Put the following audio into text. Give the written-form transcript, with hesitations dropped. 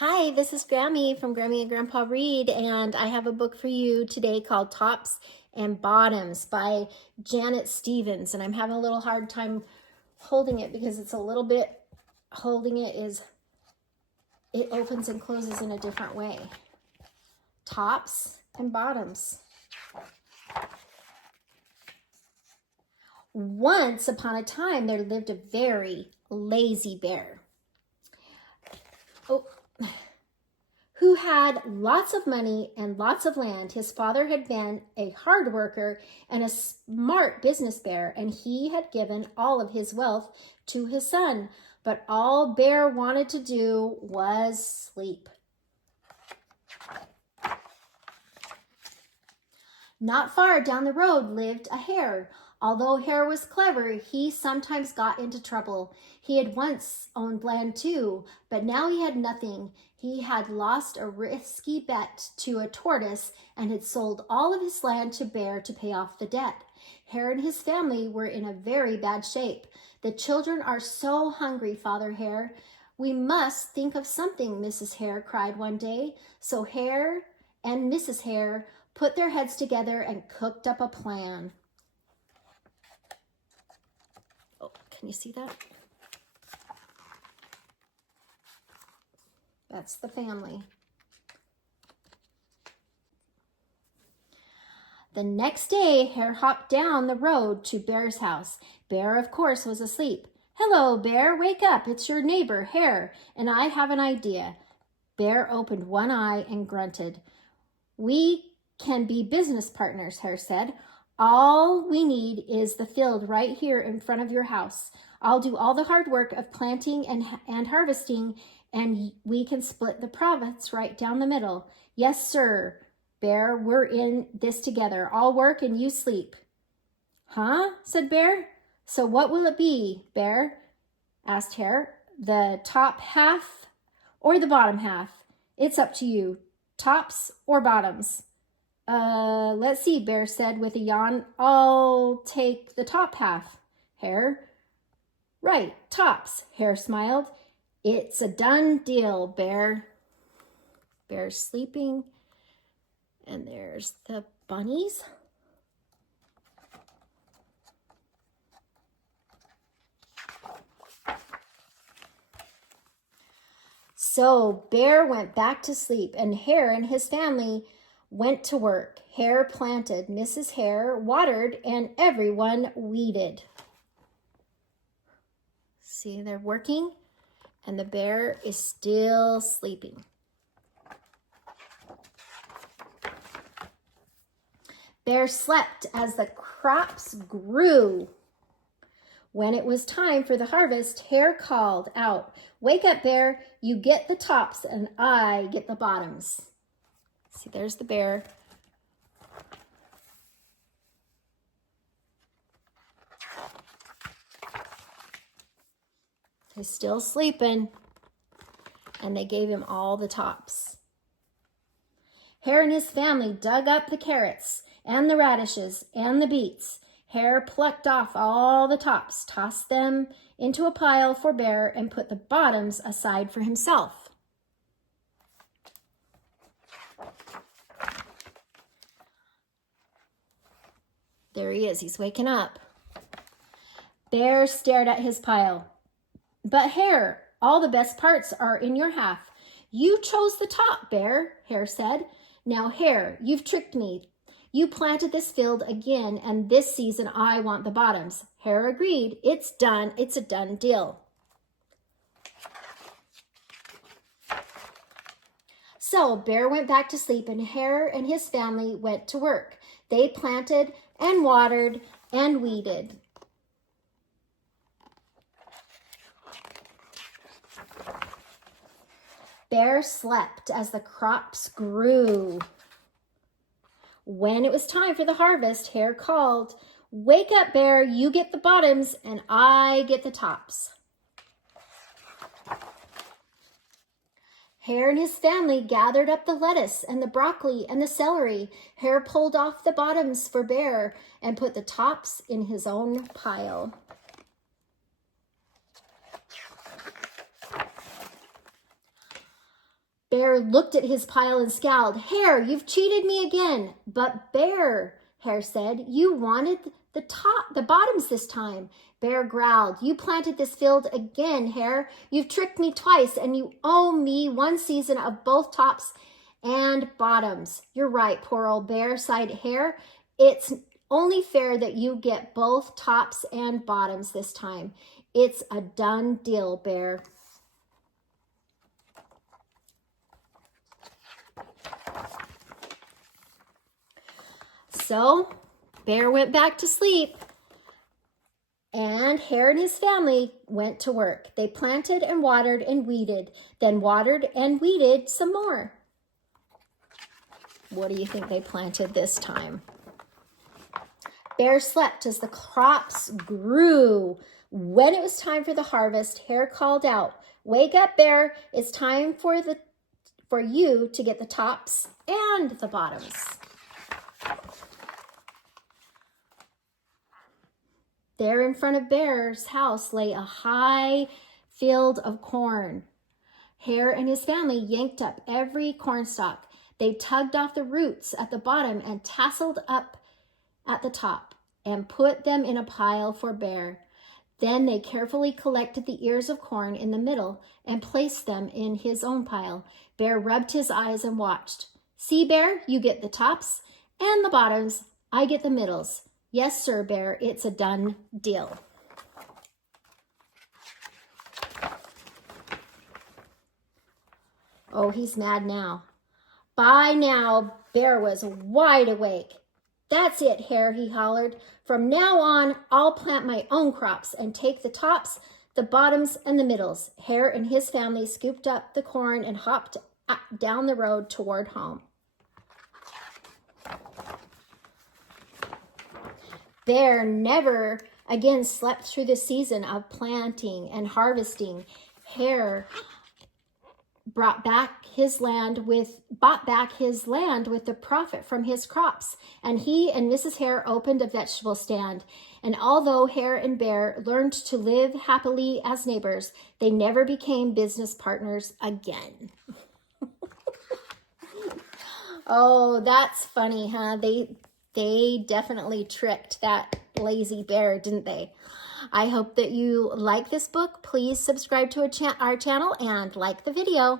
Hi, this is Grammy from Grammy and Grandpa Read, and I have a book for you today called Tops and Bottoms by Janet Stevens. And I'm having a little hard time holding it because it's a little bit, it opens and closes in a different way. Tops and Bottoms. Once upon a time, there lived a very lazy bear. Who had lots of money and lots of land. His father had been a hard worker and a smart business bear, and he had given all of his wealth to his son. But all Bear wanted to do was sleep. Not far down the road lived a hare. Although Hare was clever, he sometimes got into trouble. He had once owned land too, but now he had nothing. He had lost a risky bet to a tortoise and had sold all of his land to Bear to pay off the debt. Hare and his family were in a very bad shape. The children are so hungry, Father Hare. We must think of something, Mrs. Hare cried one day. So Hare and Mrs. Hare put their heads together and cooked up a plan. Oh, can you see that? That's the family. The next day, Hare hopped down the road to Bear's house. Bear, of course, was asleep. Hello, Bear, wake up. It's your neighbor, Hare, and I have an idea. Bear opened one eye and grunted. We can be business partners, Hare said. All we need is the field right here in front of your house. I'll do all the hard work of planting and harvesting, and we can split the profits right down the middle. Yes, sir, Bear, we're in this together. I'll work and you sleep. Huh? Said Bear. So what will it be, Bear? Asked Hare. The top half or the bottom half? It's up to you. Tops or bottoms? Let's see, Bear said with a yawn. I'll take the top half, Hare. Right, tops, Hare smiled. It's a done deal, Bear. Bear's sleeping, and there's the bunnies. So Bear went back to sleep, and Hare and his family went to work. Hare planted, Mrs. Hare watered, and everyone weeded. See, they're working, and the bear is still sleeping. Bear slept as the crops grew. When it was time for the harvest, Hare called out, Wake up, Bear, you get the tops and I get the bottoms. See, there's the bear. He's still sleeping, and they gave him all the tops. Hare and his family dug up the carrots and the radishes and the beets. Hare plucked off all the tops, tossed them into a pile for Bear, and put the bottoms aside for himself. There he is. He's waking up. Bear stared at his pile. But Hare, all the best parts are in your half. You chose the top, Bear, Hare said. Now, Hare, you've tricked me. You planted this field again, and this season I want the bottoms. Hare agreed. It's done. It's a done deal. So Bear went back to sleep, and Hare and his family went to work. They planted and watered and weeded. Bear slept as the crops grew. When it was time for the harvest, Hare called, Wake up, Bear, you get the bottoms and I get the tops. Hare and his family gathered up the lettuce and the broccoli and the celery. Hare pulled off the bottoms for Bear and put the tops in his own pile. Bear looked at his pile and scowled. Hare, you've cheated me again. But Bear, Hare said, you wanted the bottoms this time. Bear growled. You planted this field again, Hare. You've tricked me twice, and you owe me one season of both tops and bottoms. You're right, poor old Bear, sighed Hare. It's only fair that you get both tops and bottoms this time. It's a done deal, Bear. So, Bear went back to sleep, and Hare and his family went to work. They planted and watered and weeded, then watered and weeded some more. What do you think they planted this time? Bear slept as the crops grew. When it was time for the harvest, Hare called out, "Wake up, Bear. It's time for you to get the tops and the bottoms." There in front of Bear's house lay a high field of corn. Hare and his family yanked up every cornstalk. They tugged off the roots at the bottom and tasseled up at the top and put them in a pile for Bear. Then they carefully collected the ears of corn in the middle and placed them in his own pile. Bear rubbed his eyes and watched. "See, Bear, you get the tops and the bottoms. I get the middles. Yes, sir, Bear, it's a done deal." Oh, he's mad now. By now, Bear was wide awake. "That's it, Hare," he hollered. "From now on, I'll plant my own crops and take the tops, the bottoms, and the middles." Hare and his family scooped up the corn and hopped down the road toward home. Bear never again slept through the season of planting and harvesting. Hare bought back his land with the profit from his crops, and he and Mrs. Hare opened a vegetable stand. And although Hare and Bear learned to live happily as neighbors, they never became business partners again. Oh, that's funny, huh? They definitely tricked that lazy bear, didn't they? I hope that you like this book. Please subscribe to our channel and like the video.